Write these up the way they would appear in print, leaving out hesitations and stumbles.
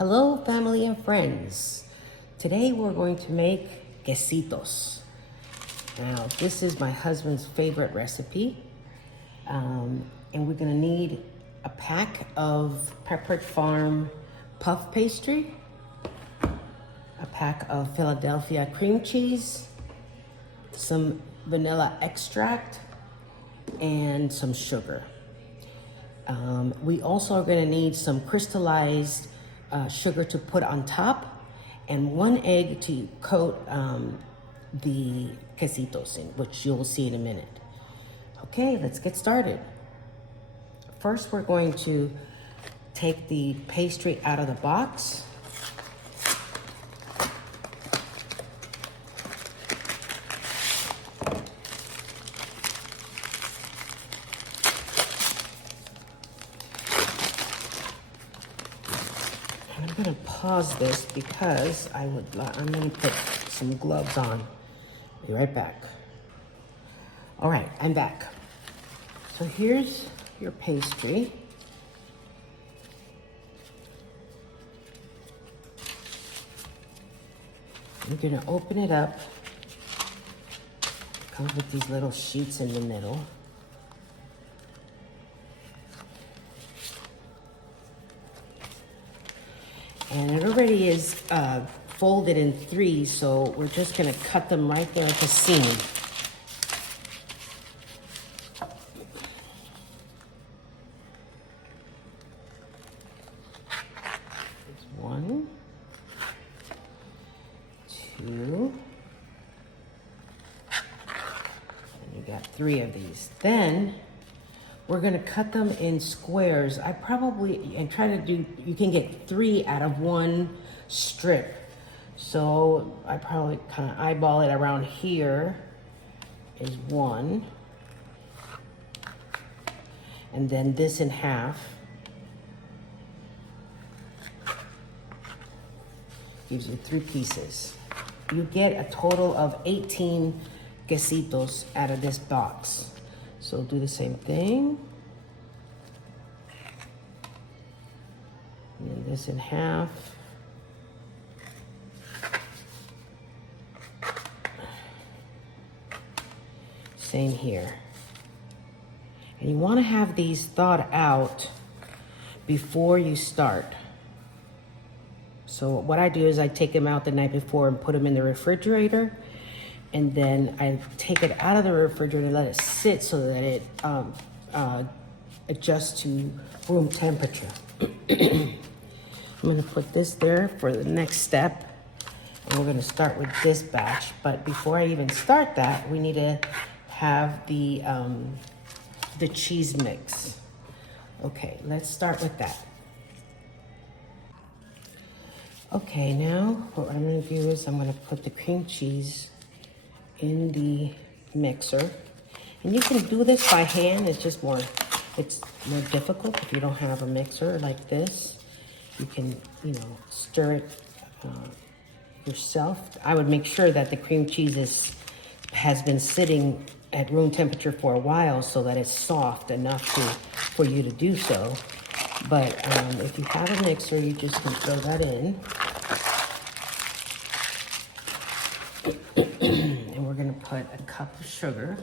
Hello, family and friends. Today we're going to make quesitos. Now, this is my husband's favorite recipe. And we're gonna need a pack of Pepperidge Farm puff pastry, a pack of Philadelphia cream cheese, some vanilla extract, and some sugar. We also are gonna need some crystallized sugar to put on top, and 1 egg to coat the quesitos in, which you'll see in a minute. Okay, let's get started. First, we're going to take the pastry out of the box. And I'm gonna pause this because I'm gonna put some gloves on. Be right back. All right, I'm back. So here's your pastry. You're gonna open it up. Comes with these little sheets in the middle. And it already is folded in 3, so we're just gonna cut them right there at the seam. There's 1, 2, and you got 3 of these. Then we're gonna cut them in squares. I probably, and try to do, you can get 3 out of 1 strip. So I probably kind of eyeball it around here is 1. And then this in half. Gives you 3 pieces. You get a total of 18 quesitos out of this box. So do the same thing. And then this in half. Same here. And you want to have these thawed out before you start. So what I do is I take them out the night before and put them in the refrigerator. And then I take it out of the refrigerator and let it sit so that it adjusts to room temperature. I'm gonna put this there for the next step. And we're gonna start with this batch. But before I even start that, we need to have the cheese mix. Okay, let's start with that. Okay, now what I'm gonna do is I'm gonna put the cream cheese in the mixer. And you can do this by hand, it's more difficult if you don't have a mixer like this. You can, stir it yourself. I would make sure that the cream cheese has been sitting at room temperature for a while so that it's soft enough for you to do so. But if you have a mixer, you just can throw that in. And we're gonna put a cup of sugar.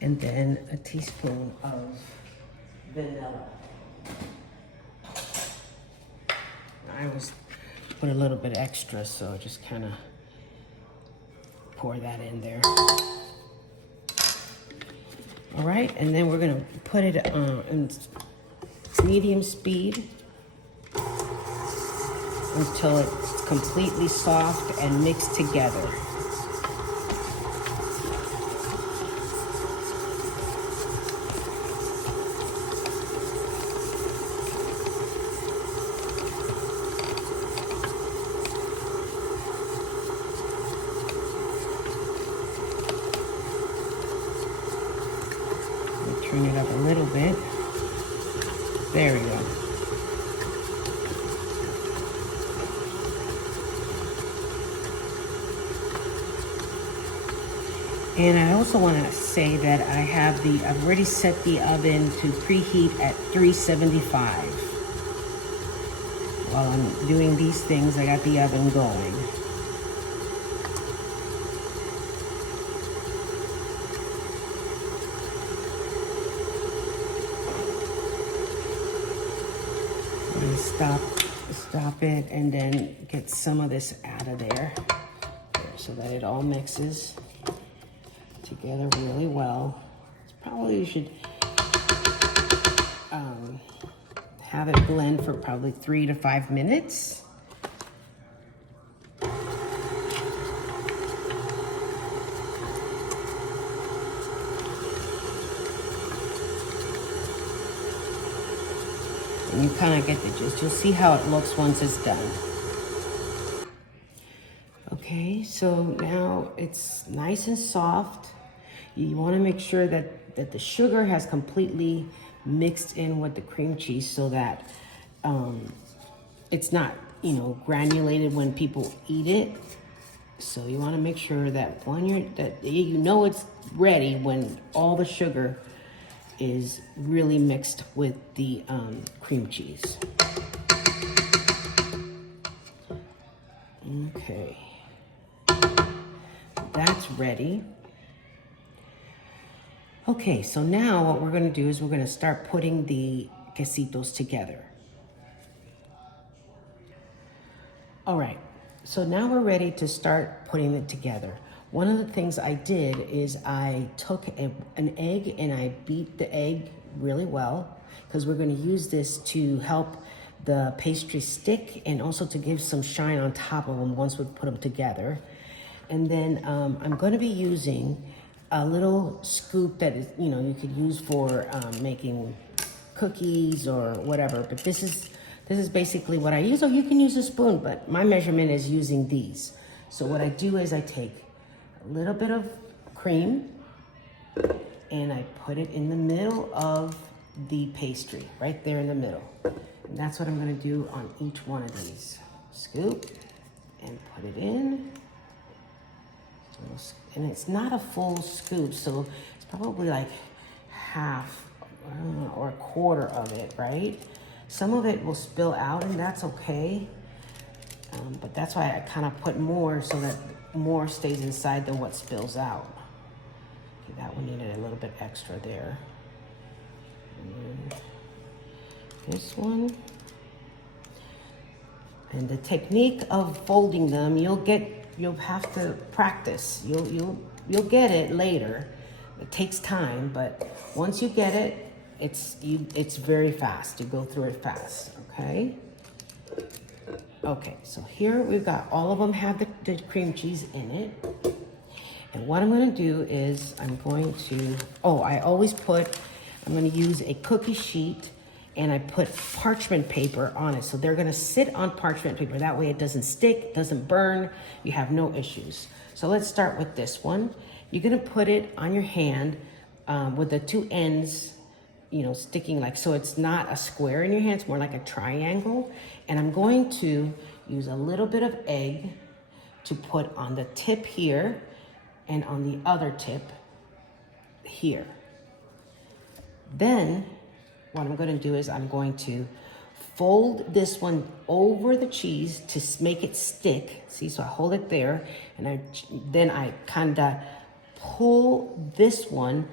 And then a teaspoon of vanilla. I always put a little bit extra, so just kind of pour that in there. All right, and then we're gonna put it in medium speed until it's completely soft and mixed together. Turn it up a little bit. There we go. And I also want to say that I've already set the oven to preheat at 375. While I'm doing these things, I got the oven going. I'm going to stop it and then get some of this out of there so that it all mixes together really well. Probably you should have it blend for probably 3 to 5 minutes. And you kind of get the gist. You'll see how it looks once it's done. Okay, so now it's nice and soft. You want to make sure that the sugar has completely mixed in with the cream cheese so that it's not, granulated when people eat it. So you want to make sure that it's ready when all the sugar is really mixed with the cream cheese. Okay, that's ready. Okay, so now what we're gonna do is we're gonna start putting the quesitos together. All right, so now we're ready to start putting it together. One of the things I did is I took an egg and I beat the egg really well because we're gonna use this to help the pastry stick and also to give some shine on top of them once we put them together. And then I'm gonna be using a little scoop that is, you could use for making cookies or whatever, but this is basically what I use. Or you can use a spoon, but my measurement is using these. So what I do is I take a little bit of cream and I put it in the middle of the pastry, right there in the middle. And that's what I'm gonna do on each one of these. Scoop and put it in. And it's not a full scoop, so it's probably like half or a quarter of it, right? Some of it will spill out and that's okay. But that's why I kind of put more so that more stays inside than what spills out. Okay, that one needed a little bit extra there. And this one. And the technique of folding them, you'll have to practice. You'll get it later. It takes time, but once you get it, it's very fast. You go through it fast, okay? Okay, so here we've got all of them have the cream cheese in it. And what I'm gonna do is I'm gonna use a cookie sheet and I put parchment paper on it. So they're gonna sit on parchment paper. That way it doesn't stick, doesn't burn, you have no issues. So let's start with this one. You're gonna put it on your hand with the two ends, sticking so it's not a square in your hand, it's more like a triangle. And I'm going to use a little bit of egg to put on the tip here and on the other tip here. Then what I'm going to do is I'm going to fold this one over the cheese to make it stick. See, so I hold it there and then I kind of pull this one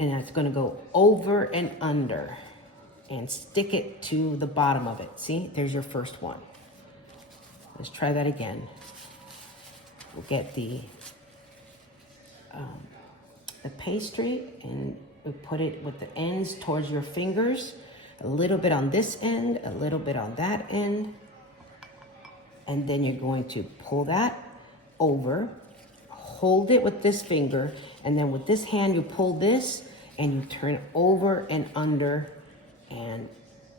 and it's going to go over and under and stick it to the bottom of it. See, there's your first one. Let's try that again. We'll get the pastry and we put it with the ends towards your fingers, a little bit on this end, a little bit on that end. And then you're going to pull that over, hold it with this finger, and then with this hand you pull this and you turn it over and under, and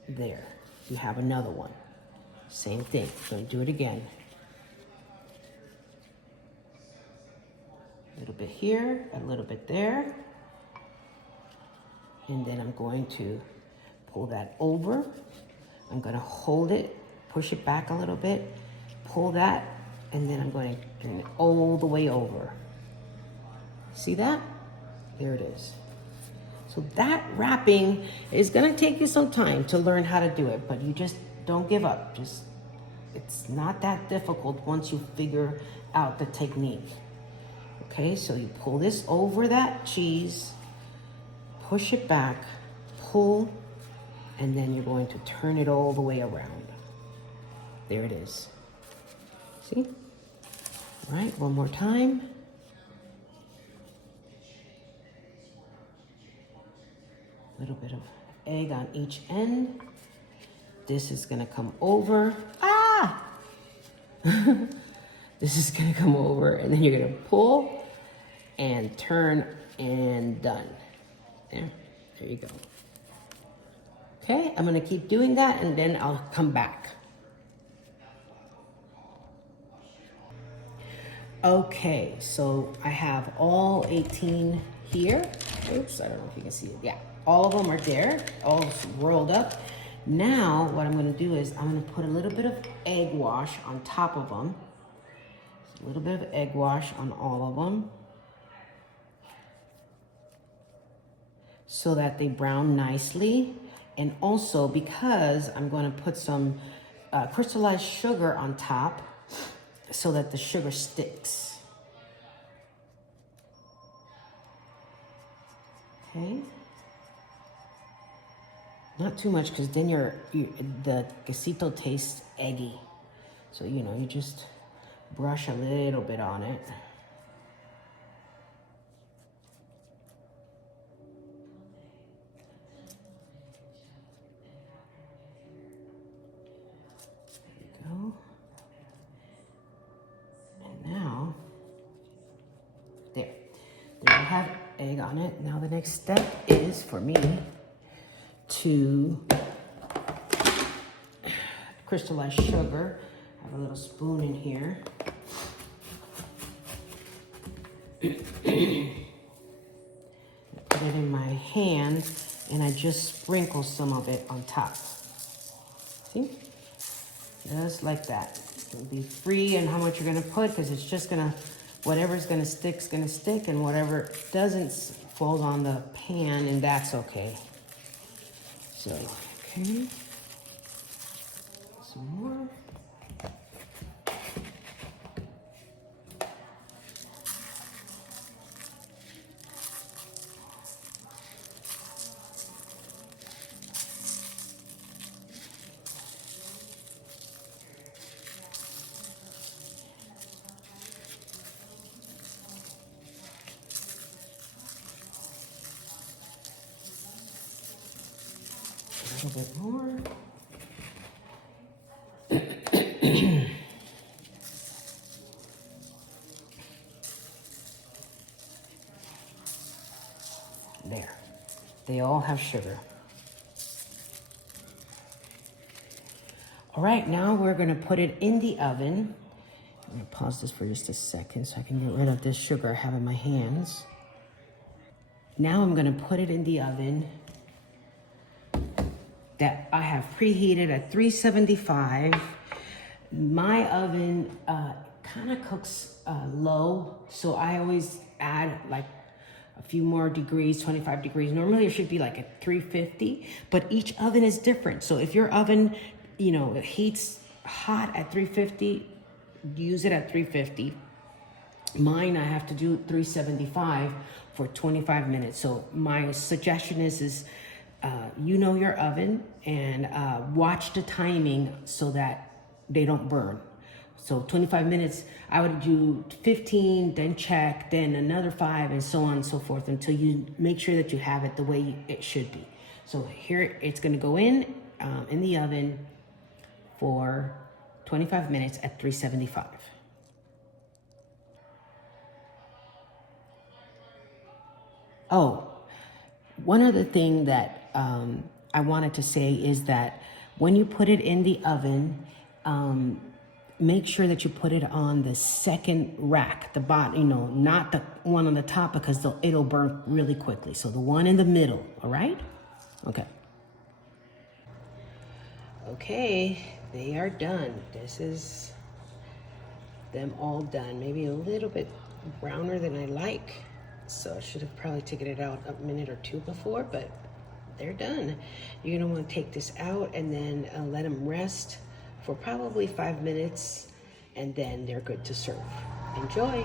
there. You have another one. Same thing, so do it again. A little bit here, a little bit there. And then I'm going to pull that over. I'm gonna hold it, push it back a little bit, pull that, and then I'm going to turn it all the way over. See that? There it is. So that wrapping is gonna take you some time to learn how to do it, but you just don't give up. It's not that difficult once you figure out the technique. Okay, so you pull this over that cheese, push it back, pull, and then you're going to turn it all the way around. There it is. See? All right, one more time. A little bit of egg on each end. This is gonna come over. Ah! This is gonna come over, and then you're gonna pull and turn and done. There you go. Okay, I'm gonna keep doing that and then I'll come back. Okay, so I have all 18 here. Oops, I don't know if you can see it. Yeah, all of them are there, all rolled up. Now, what I'm gonna do is I'm gonna put a little bit of egg wash on top of them. A little bit of egg wash on all of them, so that they brown nicely. And also because I'm going to put some crystallized sugar on top so that the sugar sticks. Okay. Not too much, because then the quesito tastes eggy. So, you know, you just brush a little bit on it. Go. And now, there I have egg on it. Now the next step is for me to crystallize sugar. I have a little spoon in here. Put it in my hand and I just sprinkle some of it on top. See? Just like that. You'll be free in how much you're gonna put, because it's just gonna, whatever's gonna stick's gonna stick, and whatever doesn't falls on the pan, and that's okay. So, okay. Some more. A little bit more. There. They all have sugar. All right, now we're gonna put it in the oven. I'm gonna pause this for just a second so I can get rid of this sugar I have in my hands. Now I'm gonna put it in the oven that I have preheated at 375. My oven kind of cooks low, so I always add like a few more degrees, 25 degrees. Normally it should be like at 350, but each oven is different. So if your oven, you know, it heats hot at 350, use it at 350. Mine, I have to do 375 for 25 minutes. So my suggestion is you know your oven, and watch the timing so that they don't burn. So 25 minutes, I would do 15, then check, then another 5, and so on and so forth until you make sure that you have it the way it should be. So here it's gonna go in the oven for 25 minutes at 375. Oh, one other thing that I wanted to say is that when you put it in the oven, make sure that you put it on the second rack, the bottom, you know, not the one on the top, because it'll burn really quickly. So the one in the middle, all right? Okay. Okay, they are done. This is them all done. Maybe a little bit browner than I like. So I should have probably taken it out a minute or two before, but they're done. You're gonna wanna take this out and then let them rest for probably 5 minutes, and then they're good to serve. Enjoy.